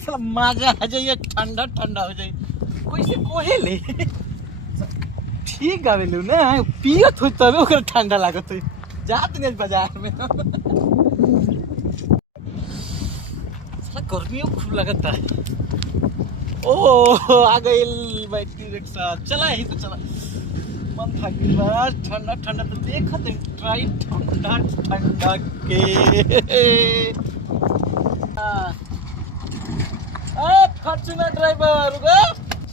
साला मजा आ जाइए, ठंडा ठंडा हो जाए। कैसे कोहेले ठीक गावे लू ना, पियत हो तबे ओकर ठंडा लागत हो। जात नहीं बाजार में साला गर्मी खूब लगता है। ओ आ गई बैटरी रिक्शा, चला ही तो चला। मन था कि बार ठंडा ठंडा तो देखत है, ट्राई ठंडा ठंडा के फॉर्च्यूनर ड्राइवर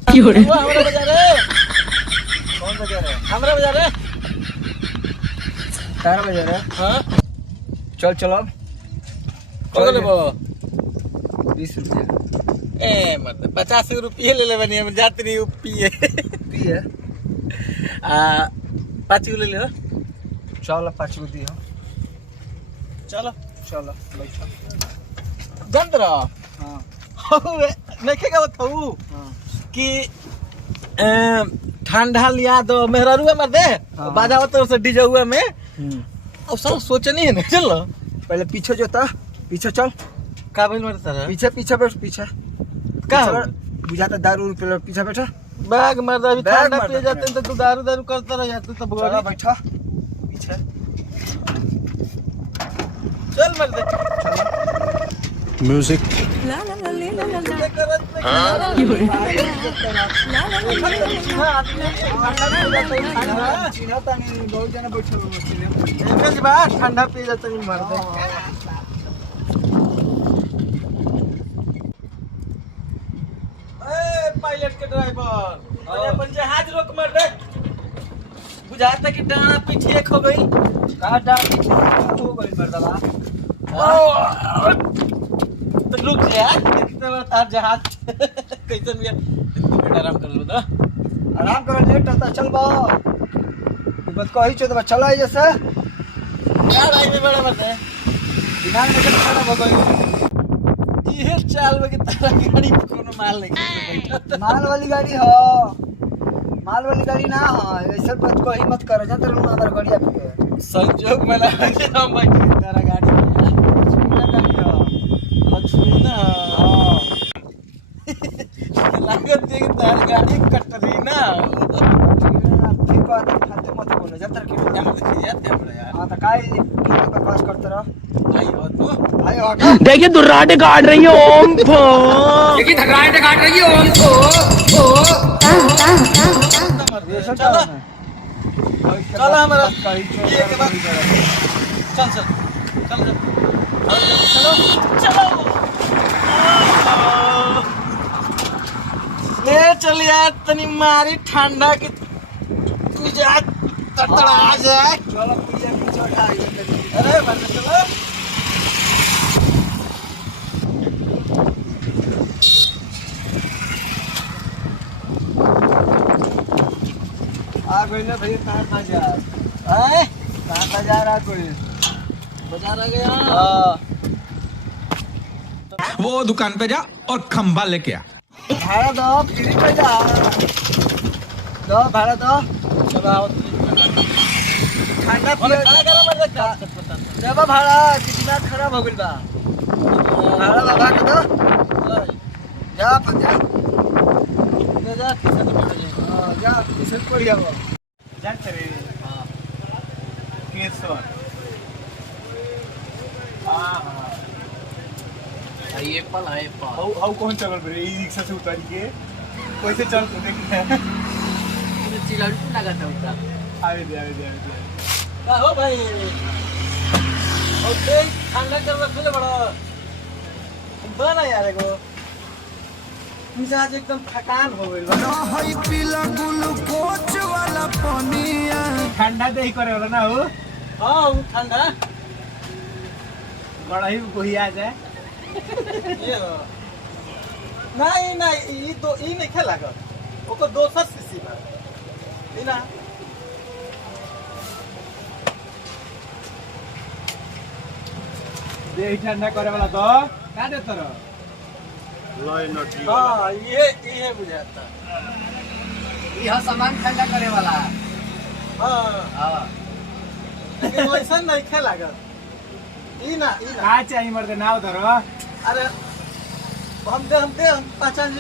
हमारा बाजार है। कौन बाजार है? हमारा बाजार है। तारा बाजार है। हाँ चल चलो अब। कौन ले 20 रुपया। ए मतलब 50 रुपये ले ले बनी, हम जाते नहीं पिए पिए 5 ले ले। चलो 5 रुपये दियो। चलो चलो बैठो। गंदरा हाँ नहीं क्या बताऊँ हाँ कि ठंडा लिया दो मेहरुआ मर दे हाँ। बाजा तो से डीजे हुआ में अब सब सोचे नहीं है ना। चल पहले पीछे जो था पीछे चल। का भाई मरता है पीछे पीछे बैठ पीछे। का बुझाता दारू पे पीछे बैठा। बैग मरदा अभी बैग ठंडा मर पी जाते हैं तो तू दारू दारू करता रह जाते तो चलो बुआ बैठा पीछे। चल मर दे म्यूजिक बहुत जना बैठे ठंडा पी जाते मर दे। पायलट के ड्राइवर अपन जहाज रोक मर दे। बुझाता कि डाना पीठ एक हो गई। कहा डाल हो गई मर्दवा। तो रुक जा, देखते बार तार जहाज कैसन भी बेटा आराम कर लो तो आराम कर लेट होता चल बा। बस कही चो तो चला जैसे यार आई में बड़ा मत है दिमाग में चल खराब हो गई। ये चाल में कि तारा गाड़ी पे कोनो माल नहीं बैठा। माल वाली गाड़ी हो, माल वाली गाड़ी ना हो। ऐसे बात कही मत कर जा तेरे मुंह अंदर गाड़ी आपके संजोग में लगा के हम बैठे तारा गाड़ी में गाड़ी हो। लक्ष्मी ना हां लागत है कि तार गाड़ी कट रही ना। ठीक बात खाते मत बोलो जब तक क्या मतलब जाते हैं बड़ा यार। हां तो काय की बकवास करते रहो। आई हो तू भाई हो देखिए दुर्राटे काट रही है ओम फो। देखिए धर्राटे काट रही है ओम को। चलो चलो हमारा ये के बाद चल चल चल चलो चलो ले चल यार तनी मारी ठंडा की मिजाज तड़तड़ा जाए। चलो पुलिया पीछे उठा अरे बंद चलो आ गई ना भैया तार बाजार। आए तार बाजार आ गई। बाजार आ गया। हां वो दुकान पे जा और खंबा लेके आ। भाड़ा दो फ्री पे जा दो भाड़ा दो। चलो आओ ठंडा बोले पिए खड़ा करो मत पता देबा भाड़ा कि दिमाग खराब हो गइल बा। भाड़ा बाबा के दो जा पंजा ले जा किसे तो पड़ जाए। हां जा किसे पड़ गया वो जान करे हां केसर हां ये पल है पल हाउ कौन चल रे ई रिक्शा से उतर के कैसे चल तो देख चिल्लाने लगा था उसका। आए दे का हो भाई और तेल ठंडा कर रख ले बड़ा बना यार एगो मिजाज एकदम थकान हो गइल बा। हाई पीला ग्लूकोज वाला पानिया। ठंडा दे ही करे वाला ना हो। हां वो ठंडा बड़ा ही कोई आ जाए। ये लो। नहीं नहीं ई तो ई नहीं खेला कर ओको 200 सीसी बा ई ना दे ही ठंडा करे वाला तो का दे तोरा हां ये बुझाता यह सामान ठंडा करे वाला। हां हाँ लेकिन वैसा नहीं खेला कर ई ना का चाहिए मर्द नाव धरो। अरे हम पहचान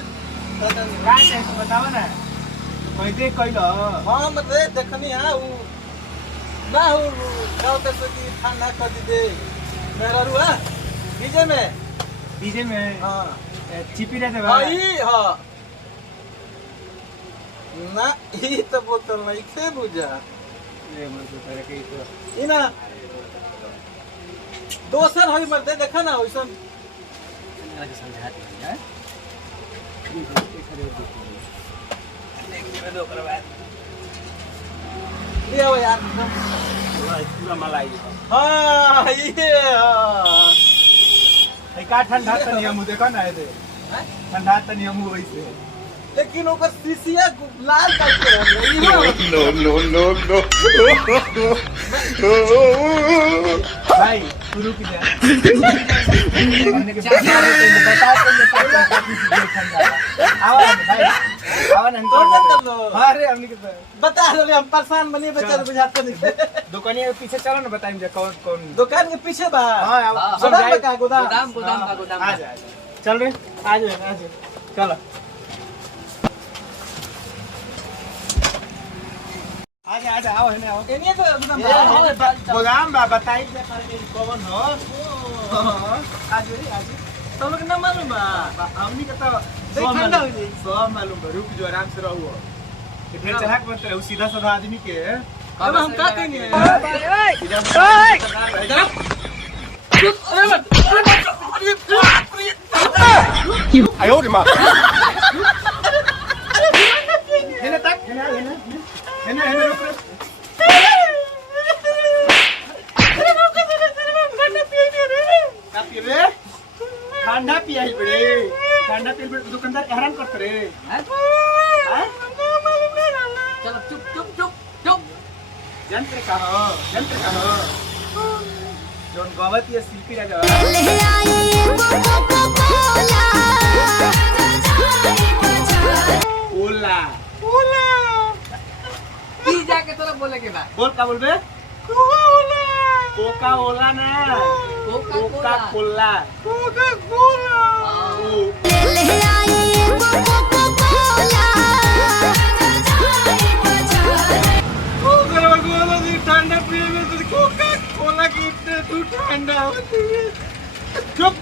काय है बतावा ना कैसे कइलो हाँ मतलब देखनी है वो ना हो गाँव तक की ठंडा कर दी दे मेरा रुआ डीजे में हाँ चिपी रहते हाँ हाँ ना ये तो बोतल नहीं खे बुझा ये ना दोसर हई मरते देखा ना वैसा ले आओ यार पूरा मलाई हाँ ये हाँ का ठंडा त नियम देखो ना दे ठंडा त नियम वैसे लेकिन ओकर शीशिया लाल टाइप के हो भाई शुरू की जा हमने के बता आवा ना अरे हमने के बता दो हम परेशान बनिए बेचारे बुझाते नहीं दुकानिया के पीछे चलो ना बताइम जे कौन कौन दुकान के पीछे बा हां गोदाम में का गोदाम का गोदाम आ जा चल रे आ जा चलो आजा आओ है ना आओ एनिए तो गोदाम गोदाम बा बताई जे कौन हो आज तो लोग ना मालूम बा हमनी के तो ठंडा हो जी सब मालूम बा रुक जो आराम से रहू कि फिर चढ़ा के बनते सीधा साधा आदमी के अब हम का कहेंगे आयो रे मां हेने तक हेने रुक ठंडा पियाई बड़े ठंडा पी बड़े दुकानदार हैरान करते रे चलो चुप चुप चुप चुप यंत्र का हो जोन गवत ये शिल्पी राजा ओला ई जाके तोरा बोले के बा बोल का बोलबे कोका ओला ना कोका कोला ठंडा पिए में तो कोका कोला की तू ठंडा होती है चुप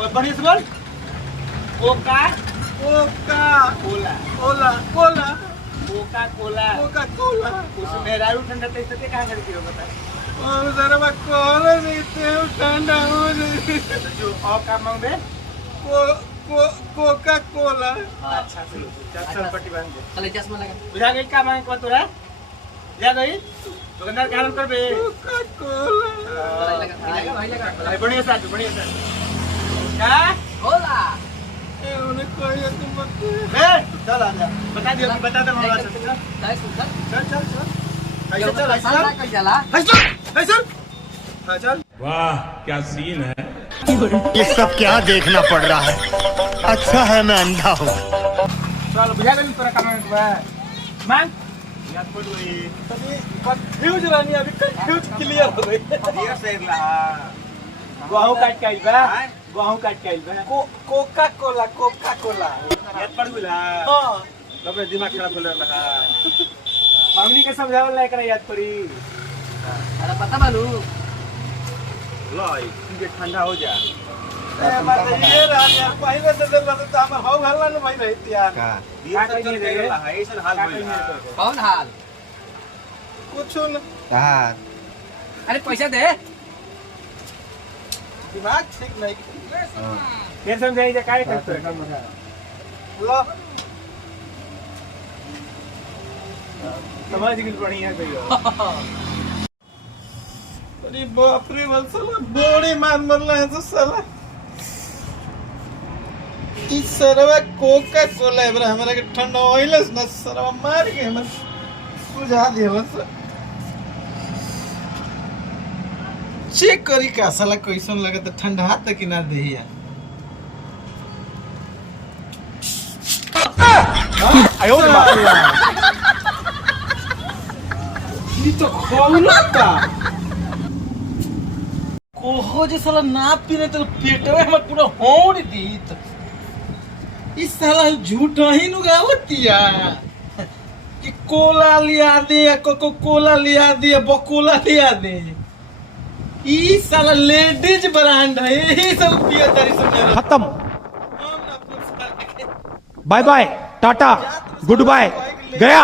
और बढ़िया से बोल कोका कोला ओला ओला कोका कोला उसमें रायू ठंडा तो इससे कहाँ करके हो बता और जरा बा कोला नहीं ते ठंडा हो नहीं तो जो और काम मांगे कोका कोला अच्छा चल पट्टी बांध दे चले चश्मा लगा बुझा गई का मांग को तोरा जा गई दुकानदार कारण कर बे कोका कोला भाई लगा बढ़िया साथ क्या होला ए उन्हें कोई तुम मत ए चल आ जा बता दे मामा चल कल चला हां चल वाह क्या सीन है ये सब क्या देखना पड़ रहा है अच्छा है मैं अंधा हूँ चल बुझा गई तोरा काम मांग याद पड़ गई तभी कंफ्यूज रहनी अभी कंफ्यूज क्लियर हो गई दिया सही रहा गहू काट के आइल बा कोका कोला याद पड़ गेला हां तब दिमाग खराब हो रहा हमनी के समझावल नहीं करे याद पड़ी अरे पता बालू लाई तुझे ठंडा हो जा ये रहा यार पहले से तो हम हाउ हल्ला न भाई रही यार दिया तो चल गया है ऐसा हाल होइल कौन हाल कुछ न अरे पैसा दे दिमाग ठीक नहीं फिर समझाई जा काय करते लो समझ गई बढ़िया भैया अरे बाप रे बल साला बॉडी मार मरला है तो साला इस सरवा कोका कोला है बरा हमरा के ठंडा होइलस न सरवा मार के हम सुझा देलस चेक करी का साला कैसन लगत ठंडा हाथ तक ना देहिया आयो रे मां ये तो खौला का कोहो जे साला ना पीने तो पेटवे में पूरा होड़ दीत इस साला झूठ ही नुगावतिया कि कोला लिया दे कोको कोला लिया दे बकोला लिया दे। ई साला लेडीज ब्रांड है, यही सब पिया तारी सब खत्म। बाय बाय, टाटा, गुड बाय, गया।